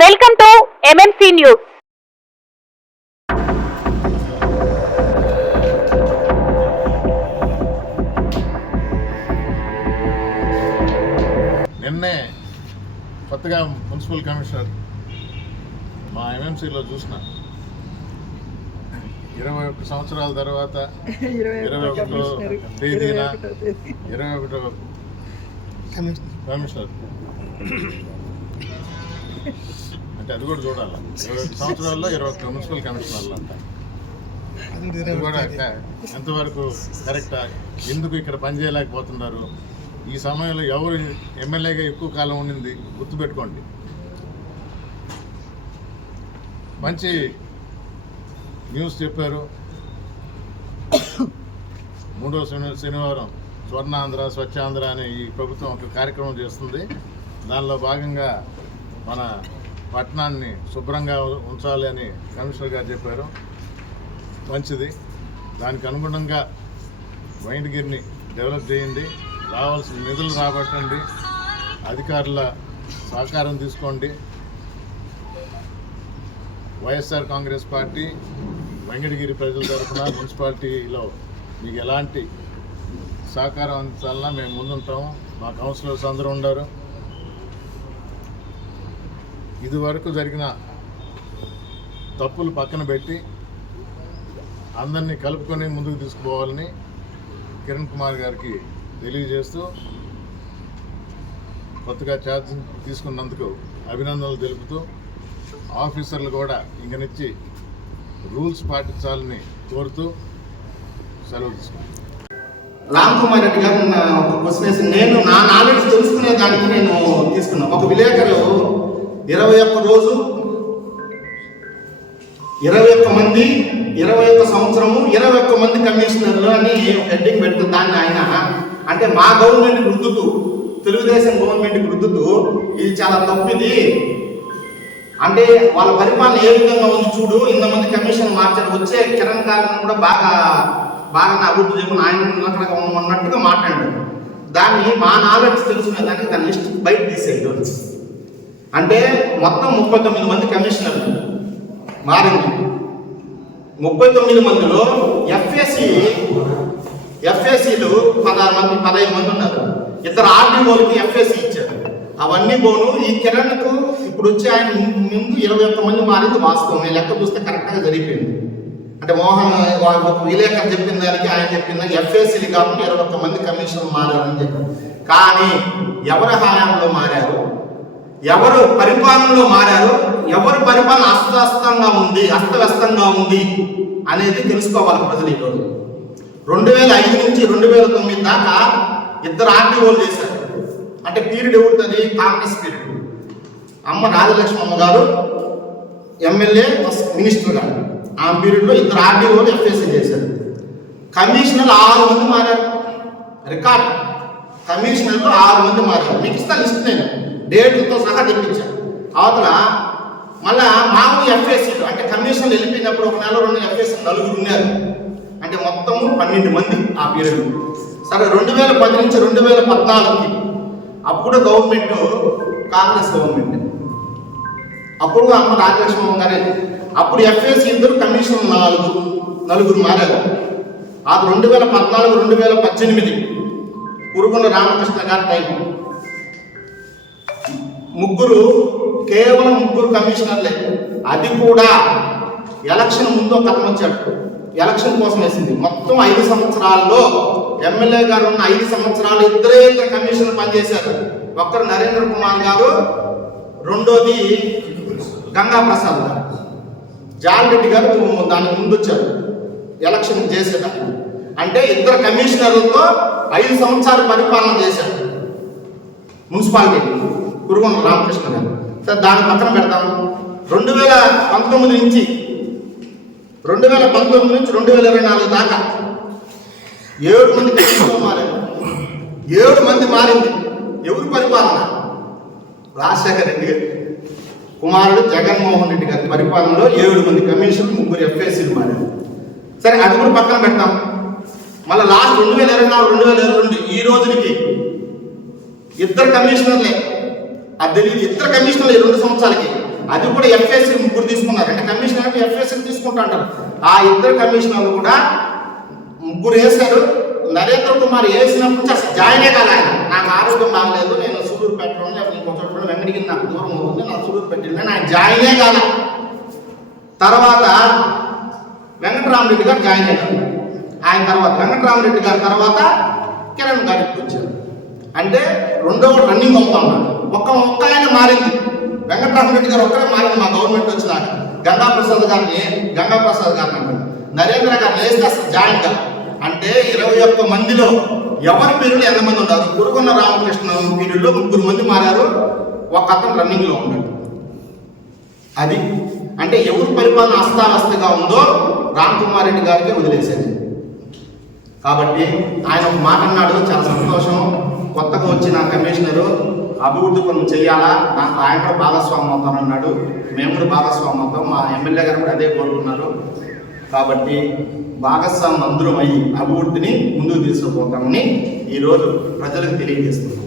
Welcome to MMC news. నిన్నే కొత్తగా municipal commissioner మా ఎంఎంసీలో చూసిన 21 సంవత్సరాల తర్వాత 21వ తేదీన 21వ కమిషనర్ అంటే అది కూడా చూడాలి. 21 సంవత్సరాల్లో 21 మున్సిపల్ కమిషనర్లు అంట. అది కూడా ఎంతవరకు కరెక్టా? ఎందుకు ఇక్కడ పనిచేయలేకపోతున్నారు? ఈ సమయంలో ఎవరు ఎమ్మెల్యేగా ఎక్కువ కాలం ఉండింది గుర్తుపెట్టుకోండి. మంచి న్యూస్ చెప్పారు. 3వ శనివారం స్వర్ణాంధ్ర స్వచ్ఛాంధ్ర అనే ఈ ప్రభుత్వం ఒక కార్యక్రమం చేస్తుంది. దానిలో భాగంగా మన పట్టణాన్ని శుభ్రంగా ఉంచాలి అని కమిషనర్ గారు చెప్పారు. మంచిది. దానికి అనుగుణంగా వైండగిరిని డెవలప్ చేయండి, రావాల్సిన నిధులు రాబట్టండి, అధికారుల సహకారం తీసుకోండి. వైఎస్ఆర్ కాంగ్రెస్ పార్టీ వెంకటగిరి ప్రజల తరఫున మున్సిపాలిటీలో మీకు ఎలాంటి సహకారం అందించాలన్నా మేము ముందుంటాము. మా కౌన్సిలర్స్ అందరూ ఉన్నారు. ఇదివరకు జరిగిన తప్పులు పక్కన పెట్టి అందరినీ కలుపుకొని ముందుకు తీసుకుపోవాలని కిరణ్ కుమార్ గారికి తెలియజేస్తూ కొత్తగా ఛార్జ్ తీసుకున్నందుకు అభినందనలు తెలుపుతూ ఆఫీసర్లు కూడా ఇంక నుంచి రూల్స్ పాటించాలని కోరుతూ సెలవు తీసుకున్నాను. రామ్ కుమార్ రెడ్డి గారు ఒక క్వశ్చన్ వేసి నేను నా నాలెడ్జ్ తెలుసుకునే దానికి నేను తీసుకున్నాను. ఒక విలేకరు 21 రోజు 21 మంది 21 సంవత్సరము 21 మంది కమిషనర్లు అని హెడ్డింగ్ పెడుతూ దాన్ని ఆయన అంటే మా గవర్నమెంట్ రుద్దుతూ తెలుగుదేశం గవర్నమెంట్ రుద్దుతూ ఇది చాలా తప్పిది, అంటే వాళ్ళ పరిపాలన ఏ విధంగా ఉంది చూడు, ఇంతమంది కమిషన్ మార్చాడు, వచ్చే కిరణ్ గారిని కూడా బాగా అభివృద్ధి చేయకుండా ఆయన ఉన్నట్టుగా మాట్లాడాడు. దాన్ని మా నాలెడ్జ్ తెలుసుకునే దానికి దాని లిస్ట్ బయట తీసేది. అంటే మొత్తం 39 మంది కమిషనర్లు మారింది. 39 మందిలో ఎఫ్ఏసీలు 16 మంది 15 మంది ఉన్నారు. 2 ఆర్డీఓలకి ఎఫ్ఏసీ ఇచ్చారు. అవన్నీ పోను ఈ కిరణ్కు ఇప్పుడు వచ్చి ఆయన ముందు 21 మంది మారింది వాస్తవం. లెక్క చూస్తే కరెక్ట్గా జరిగిపోయింది. అంటే మోహన్ విలేకరు చెప్పిన దానికి ఆయన చెప్పిన ఎఫ్ఏసీలు కాబట్టి 21 మంది కమిషనర్ మారారని చెప్పారు. కానీ ఎవరి హయాంలో మారారు, ఎవరు పరిపాలనలో మారారు, ఎవరి పరిపాలన అస్తవ్యస్తంగా ఉంది అనేది తెలుసుకోవాలి ప్రజలు. ఈరోజు 2005 నుంచి 2009 దాకా 2 ఆర్డీఓలు చేశారు. అంటే పీరియడ్ ఎవరుతుంది? కాంగ్రెస్ పీరియడ్. అమ్మ రాజలక్ష్మమ్మ గారు ఎమ్మెల్యే మినిస్టర్ గారు ఆ పీరియడ్లో 2 ఆర్డీఓలు ఎఫ్ఏసీ చేశారు. కమిషనర్లు 6 మంది మారారు. రికార్డ్ కమిషనర్లు 6 మంది మారారు. మీకు ఇస్తా లిస్ట్ నేను డేట్లతో సహా తెప్పించాను. అవతల మళ్ళా మామూలు ఎఫ్ఏసీలు అంటే కమిషన్లు వెళ్ళిపోయినప్పుడు 1 నెల 2 ఎఫ్ఏసీ 4 ఉన్నారు. అంటే మొత్తము 12 మంది ఆ పీరియడ్. సరే 2010 నుంచి 2014కి అప్పుడు గవర్నమెంట్ కాంగ్రెస్ గవర్నమెంట్. అప్పుడు అమ్మ రాజలక్ష్మమ్మ గారే. అప్పుడు ఎఫ్ఏసీ 2 కమిషన్ 4 మారారు. ఆ 2014 2018 కురుగుండ రామకృష్ణ గారి టైం కేవలం 3 కమిషనర్లే. అది కూడా ఎలక్షన్ ముందు కథం వచ్చాడు. ఎలక్షన్ కోసం వేసింది. మొత్తం 5 సంవత్సరాల్లో ఎమ్మెల్యే గారు ఉన్న 5 సంవత్సరాలు 2 కమిషనర్ పనిచేశారు. ఒక్కరు నరేంద్ర కుమార్ గారు, రెండోది గంగా ప్రసాద్ గారు. జాలరెడ్డి గారు దానికి ముందు వచ్చారు ఎలక్షన్ చేసేదాన్ని. అంటే 2 కమిషనర్లతో 5 సంవత్సరాలు పరిపాలన చేశారు మున్సిపాలిటీ కురుగుండ రామకృష్ణ గారు. సార్ దాని పక్కన పెడతాము. 2019 నుంచి 2024 దాకా 7 మంది కమిషనర్లు మారారు. 7 మంది మారింది. ఎవరు పరిపాలన? రాజశేఖర రెడ్డి గారు కుమారుడు జగన్మోహన్ రెడ్డి గారి పరిపాలనలో 7 మంది కమిషనర్లు 3 ఎఫ్ఏసీలు మారారు. సరే అది కూడా పక్కన పెడతాం. మళ్ళీ లాస్ట్ 2024 2022 ఈ రోజుకి 2 కమిషనర్లే. అది తెలియదు. 2 కమిషనర్లు 2 సంవత్సరాలకి అది కూడా ఎఫ్ఎస్సి ముగ్గురు తీసుకున్నారు. అంటే కమిషనర్ ఎఫ్ఎస్సి తీసుకుంటా అంటారు. ఆ ఇద్దరు కమిషనర్లు కూడా ముగ్గురు వేశారు. నరేంద్ర కుమార్ వేసినప్పుడు అసలు జాయినే కాదు ఆయన. నాకు ఆరోగ్యం బాగలేదు, నేను సూలూరు పెట్టడం లేకపోతే ఇంకో చోట వెంకటగిరి నాకు దూరం అవుతుంది, నాకు సూలూరు పెట్టింది, ఆయన జాయినే కాల. తర్వాత వెంకటరామరెడ్డి గారు జాయిన్ అయ్యారు. ఆయన తర్వాత వెంకటరామరెడ్డి గారి తర్వాత కిరణ్ గారికి వచ్చారు. అంటే రెండవ రన్నింగ్ అవుతా ఉన్నాడు. ఒక్క ఆయన మారింది, వెంకటరామరెడ్డి గారు ఒక్కరే మారింది మా గవర్నమెంట్ వచ్చినాక. గంగాప్రసాద్ గారిని అంటారు, నరేంద్ర గారిని వేస్తే అసలు జాయిన్ కాదు. అంటే 21 మందిలో ఎవరి పీరియడ్లో ఎంతమంది ఉన్నారు? గురుగొన్న రామకృష్ణ పీరియడ్లో 3 మంది మారారు, ఒక అతను రన్నింగ్లో ఉన్నాడు. అది అంటే ఎవరు పరిపాలన అస్తావ్యస్తగా ఉందో రామ్ కుమార్ రెడ్డి గారికి వదిలేసేది. కాబట్టి ఆయన ఒక మాట అన్నాడు, చాలా సంతోషం. కొత్తగా వచ్చిన కమిషనరు అభివృద్ధి పనులు చేయాలా, దాంట్లో ఆయన కూడా భాగస్వామ్యం అవుతామన్నాడు. మేము కూడా భాగస్వామ్యం అవుతాం. మా ఎమ్మెల్యే గారు కూడా అదే కోరుకున్నారు. కాబట్టి భాగస్వామ్యం అందరం అయ్యి అభివృద్ధిని ముందుకు తీసుకుపోతామని ఈరోజు ప్రజలకు తెలియజేస్తున్నాం.